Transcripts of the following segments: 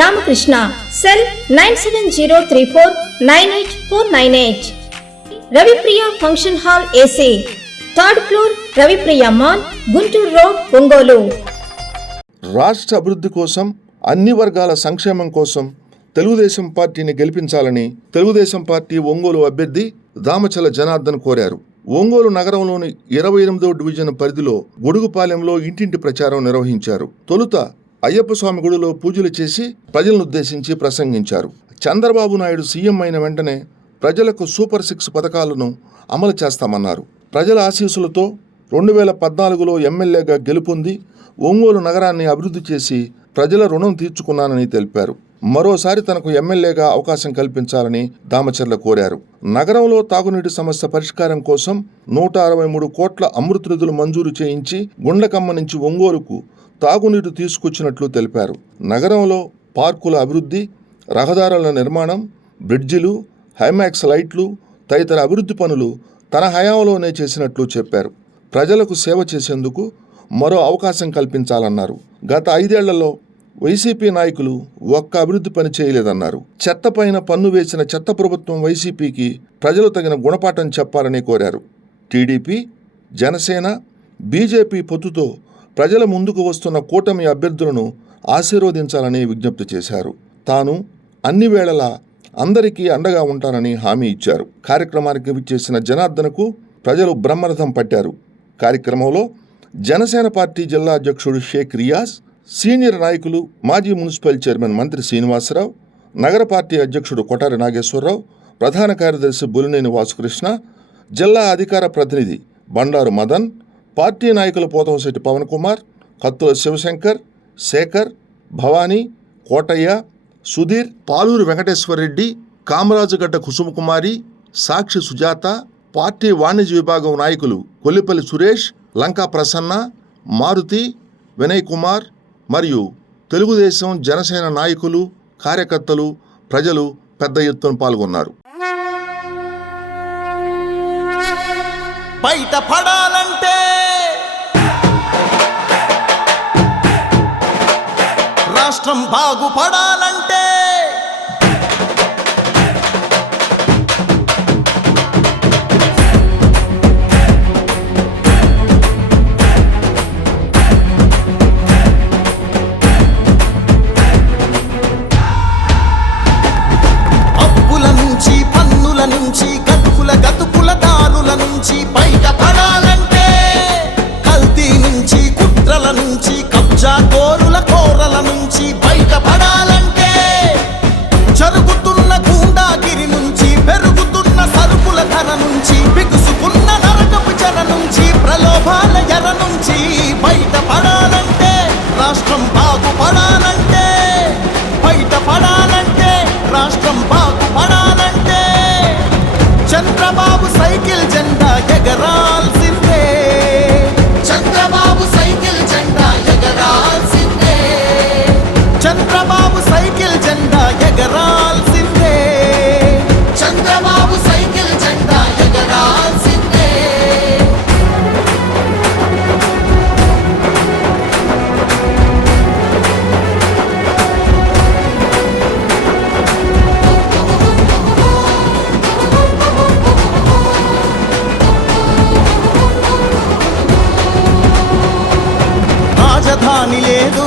Ramakrishna. Cell nine seven zero three four nine eight four nine eight. Ravipriya function hall AC. Third floor Ravipriya mall Guntur road Ongole. రాష్ట్ర అభివృద్ధి కోసం అన్ని వర్గాల సంక్షేమం కోసం తెలుగుదేశం పార్టీని గెలిపించాలని తెలుగుదేశం పార్టీ ఒంగోలు అభ్యర్థి దామచల జనార్దన్ కోరారు. ఒంగోలు నగరంలోని ఇరవై ఎనిమిదవ డివిజన్ పరిధిలో గొడుగుపాలెంలో ఇంటింటి ప్రచారం నిర్వహించారు. తొలుత అయ్యప్ప స్వామి గుడిలో పూజలు చేసి ప్రజలను ఉద్దేశించి ప్రసంగించారు. చంద్రబాబు నాయుడు సీఎం అయిన వెంటనే ప్రజలకు సూపర్ సిక్స్ పథకాలను అమలు చేస్తామన్నారు. ప్రజల ఆశీస్సులతో రెండు వేల పద్నాలుగులో ఎమ్మెల్యేగా గెలుపొంది ఒంగోలు నగరాన్ని అభివృద్ధి చేసి ప్రజల రుణం తీర్చుకున్నానని తెలిపారు. మరోసారి తనకు ఎమ్మెల్యేగా అవకాశం కల్పించాలని దామచర్ల కోరారు. నగరంలో తాగునీటి సమస్య పరిష్కారం కోసం నూట అరవై మూడు కోట్ల అమృత నిధులు మంజూరు చేయించి గుండకమ్మ నుంచి ఒంగోలుకు తాగునీరు తీసుకొచ్చినట్లు తెలిపారు. నగరంలో పార్కుల అభివృద్ధి రహదారుల నిర్మాణం బ్రిడ్జిలు హైమాక్స్ లైట్లు తదితర అభివృద్ధి పనులు తన హయాంలోనే చేసినట్లు చెప్పారు. ప్రజలకు సేవ చేసేందుకు మరో అవకాశం కల్పించాలన్నారు. గత ఐదేళ్ళలో వైసీపీ నాయకులు ఒక్క అభివృద్ధి పని చేయలేదన్నారు. చెత్తపైన పన్ను వేసిన చెత్త ప్రభుత్వం వైసీపీకి ప్రజలు తగిన గుణపాఠం చెప్పాలని కోరారు. టీడీపీ జనసేన బీజేపీ పొత్తుతో ప్రజల ముందుకు వస్తున్న కూటమి అభ్యర్థులను ఆశీర్వదించాలని విజ్ఞప్తి చేశారు. తాను అన్ని వేళలా అందరికీ అండగా ఉంటానని హామీ ఇచ్చారు. కార్యక్రమానికి విచ్చేసిన జనార్దనకు ప్రజలు బ్రహ్మరథం పట్టారు. కార్యక్రమంలో జనసేన పార్టీ జిల్లా అధ్యక్షుడు షేక్ రియాజ్ సీనియర్ నాయకులు మాజీ మున్సిపల్ చైర్మన్ మంత్రి శ్రీనివాసరావు నగర పార్టీ అధ్యక్షుడు కొటారి నాగేశ్వరరావు ప్రధాన కార్యదర్శి బులినేని వాసుకృష్ణ జిల్లా అధికార ప్రతినిధి బండారు మదన్ పార్టీ నాయకులు పోతంశెట్టి పవన్ కుమార్ కత్తుల శివశంకర్ శేఖర్ భవానీ కోటయ్య సుధీర్ పాలూరు వెంకటేశ్వరరెడ్డి కామరాజుగడ్డ కుసుమకుమారి సాక్షి సుజాత పార్టీ వాణిజ్య విభాగం నాయకులు కొల్లిపల్లి సురేష్ లంకా ప్రసన్న మారుతి వినయ్ కుమార్ మరియు తెలుగుదేశం జనసేన నాయకులు కార్యకర్తలు ప్రజలు పెద్ద ఎత్తున పాల్గొన్నారు. బయట పడాలంటే రాష్ట్రం బాగుపడాలంటే చంద్రబాబు సైకిల్ జెండా ఎగరాల్సిందే చంద్రబాబు సైకిల్ జెండా ఎగరాల్సిందే రాజధాని లేదు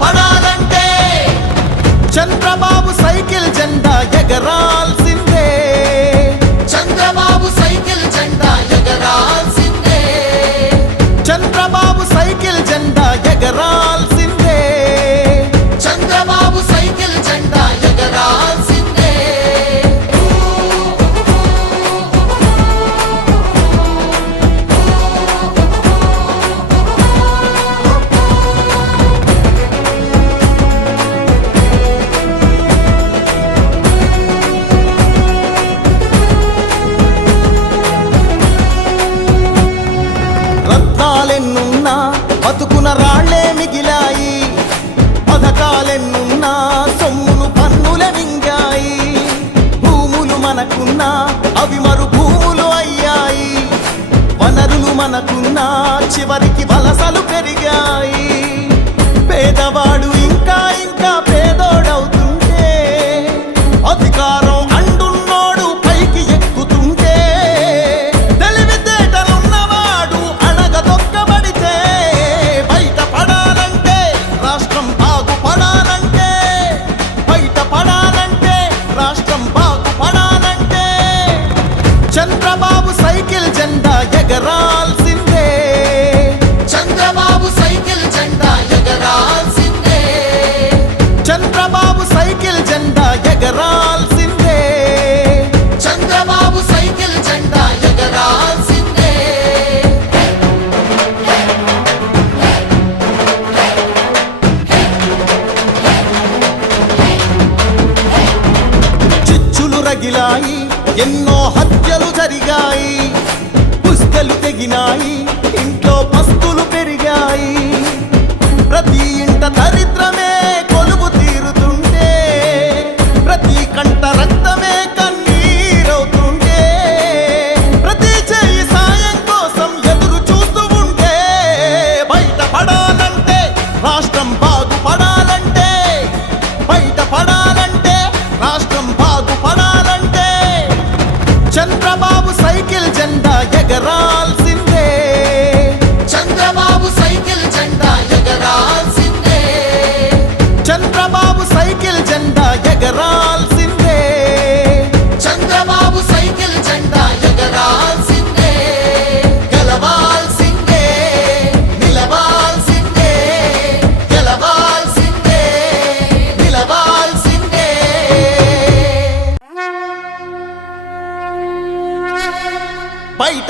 బాగుపడాలంటే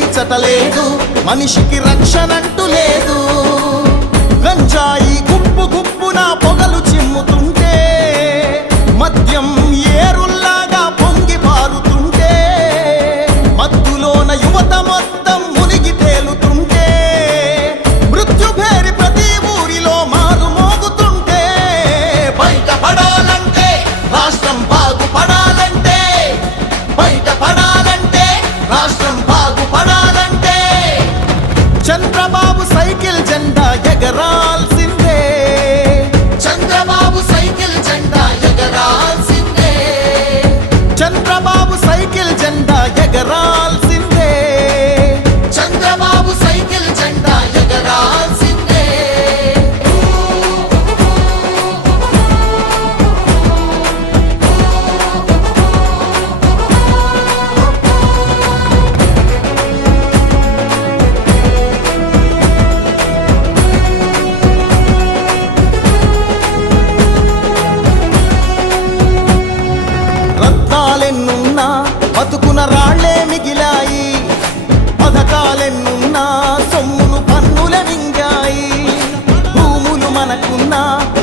చటలేదు మనిషికి రక్షణంటూ లేదు. గంజాయి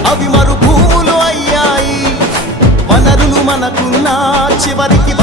అవి మరుభూములు అయ్యాయి. వనరులు మనకున్నా చివరికి